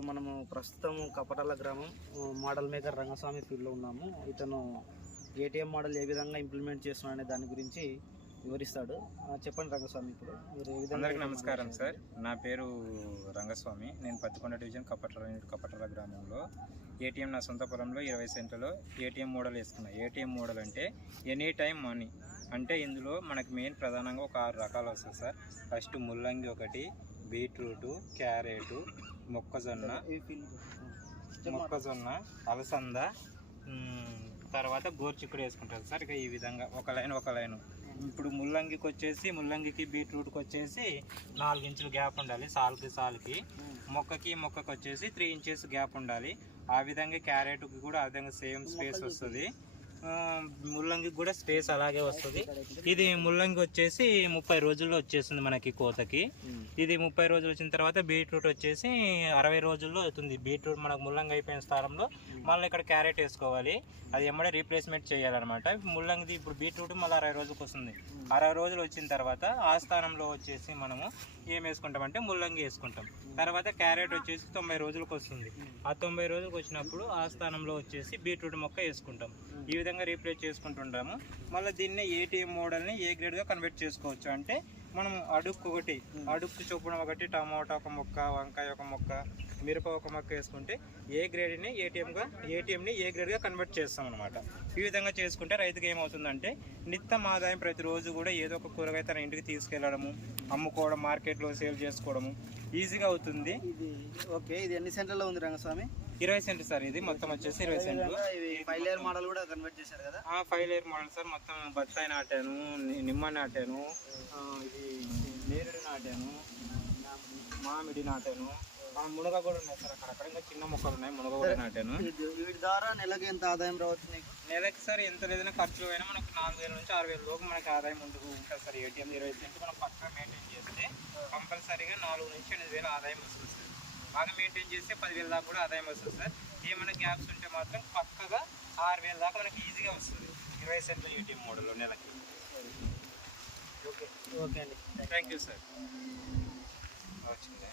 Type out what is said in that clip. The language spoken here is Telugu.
ఇప్పుడు మనము ప్రస్తుతం కపటాల గ్రామం మోడల్ మేకర్ రంగస్వామి ఫీల్డ్లో ఉన్నాము. ఇతను ఏటీఎం మోడల్ ఏ విధంగా ఇంప్లిమెంట్ చేస్తున్నాడు అనే దాని గురించి వివరిస్తాడు. చెప్పండి రంగస్వామి, ఇప్పుడు మీరు ఏ విధంగా? అందరికీ నమస్కారం సార్. నా పేరు రంగస్వామి. నేను పత్తికొండ డివిజన్ కపటాల గ్రామంలో ఏటీఎం, నా సొంత పొలంలో 20 సెంట్లలో ఏటీఎం మోడల్ వేసుకున్నా. ఏటీఎం మోడల్ అంటే ఎనీ టైం మనీ. అంటే ఇందులో మనకి మెయిన్ ప్రధానంగా ఒక 6 రకాలు వస్తాయి సార్. ఫస్ట్ ముల్లంగి ఒకటి, బీట్రూటు, క్యారెటు, మొక్కజొన్న, అలసంద, తర్వాత గోర్చిక్కుడు వేసుకుంటారు సార్. ఇక ఈ విధంగా ఒక లైన్. ఇప్పుడు ముల్లంగికి బీట్రూట్కి వచ్చేసి 4 ఇంచులు గ్యాప్ ఉండాలి. సాల్కి మొక్కకి వచ్చేసి 3 ఇంచెస్ గ్యాప్ ఉండాలి. ఆ విధంగా క్యారెట్కి కూడా ఆ విధంగా సేమ్ స్పేస్ వస్తుంది. ముల్లంగికి కూడా స్పేస్ అలాగే వస్తుంది. ఇది ముల్లంగి వచ్చేసి 30 రోజుల్లో వచ్చేస్తుంది మనకి కోతకి. ఇది 30 రోజులు వచ్చిన తర్వాత బీట్రూట్ వచ్చేసి 60 రోజుల్లో అవుతుంది. బీట్రూట్ మనకు ముల్లంగి అయిపోయిన స్థానంలో మళ్ళీ ఇక్కడ క్యారెట్ వేసుకోవాలి. అది ఎమ్మడే రీప్లేస్మెంట్ చేయాలన్నమాట. ముల్లంగిది ఇప్పుడు బీట్రూట్ మళ్ళీ 60 రోజులకు వస్తుంది. 60 రోజులు వచ్చిన తర్వాత ఆ స్థానంలో వచ్చేసి మనము ఏం వేసుకుంటామంటే ముల్లంగి వేసుకుంటాం. తర్వాత క్యారెట్ వచ్చేసి 90 రోజులకు వస్తుంది. ఆ 90 రోజులకు వచ్చినప్పుడు ఆ స్థానంలో వచ్చేసి బీట్రూట్ మొక్క వేసుకుంటాం. ఈ విధంగా రీప్లేస్ చేసుకుంటుంటాము. మళ్ళీ దీన్ని ఏటీఎం మోడల్ని ఏ గ్రేడ్గా కన్వర్ట్ చేసుకోవచ్చు అంటే మనం అడుక్కు చొప్పున ఒకటి, టమాటా ఒక మొక్క, వంకాయ ఒక మొక్క, మిరప ఒక మొక్క వేసుకుంటే ఏ గ్రేడ్ని ఏటీఎంని ఏ గ్రేడ్గా కన్వర్ట్ చేస్తాం అనమాట. ఈ విధంగా చేసుకుంటే రైతుకి ఏమవుతుందంటే నిత్యం ఆదాయం ప్రతిరోజు కూడా ఏదో ఒక కూరగాయ తన ఇంటికి తీసుకెళ్లడము, అమ్ముకోవడం, మార్కెట్లో సేల్ చేసుకోవడము ఈజీగా అవుతుంది. ఇది ఎన్ని సెంట్లలో ఉంది రంగస్వామి? 20 సెంట్లు సార్. ఇది మొత్తం వచ్చేసి 20 సెంట్లు. 5 లేయర్ మోడల్ కూడా కన్వర్ట్ చేశారు కదా? 5 లేయర్ మోడల్ సార్. మొత్తం బత్తాయి నాటాను, నిమ్మ నాటాను, ఇది నేరుడు నాటాను, మామిడి నాటాను, మునగ కూడా ఉన్నాయి సార్. అక్కడ ఇంకా చిన్న మొక్కలు ఉన్నాయి, మునగ కూడా నాటాను. వీటి ద్వారా నెలకి ఎంత ఆదాయం రావచ్చు నీకు? నెలకి సార్ ఎంత లేదైనా ఖర్చు అయినా మనకు 4,000 నుంచి 6,000 లోపు మనకి ఆదాయం ఉంటుంది సార్. ఏటీఎం 20 సెంట్లు మనం పక్కన మెయింటైన్ చేస్తే కంపల్సరీగా 4 నుంచి 8,000 ఆదాయం వస్తుంది సార్. బాగా మెయింటైన్ చేస్తే 10,000 దాకా కూడా ఆదాయం వస్తుంది సార్. ఏమైనా గ్యాప్స్ ఉంటే మాత్రం పక్కగా 6,000 దాకా మనకి ఈజీగా వస్తుంది 20 సెంట్ల ఏటీఎం మోడల్లో నెలకి. ఓకే అండి, థ్యాంక్ యూ సార్. వచ్చిందా?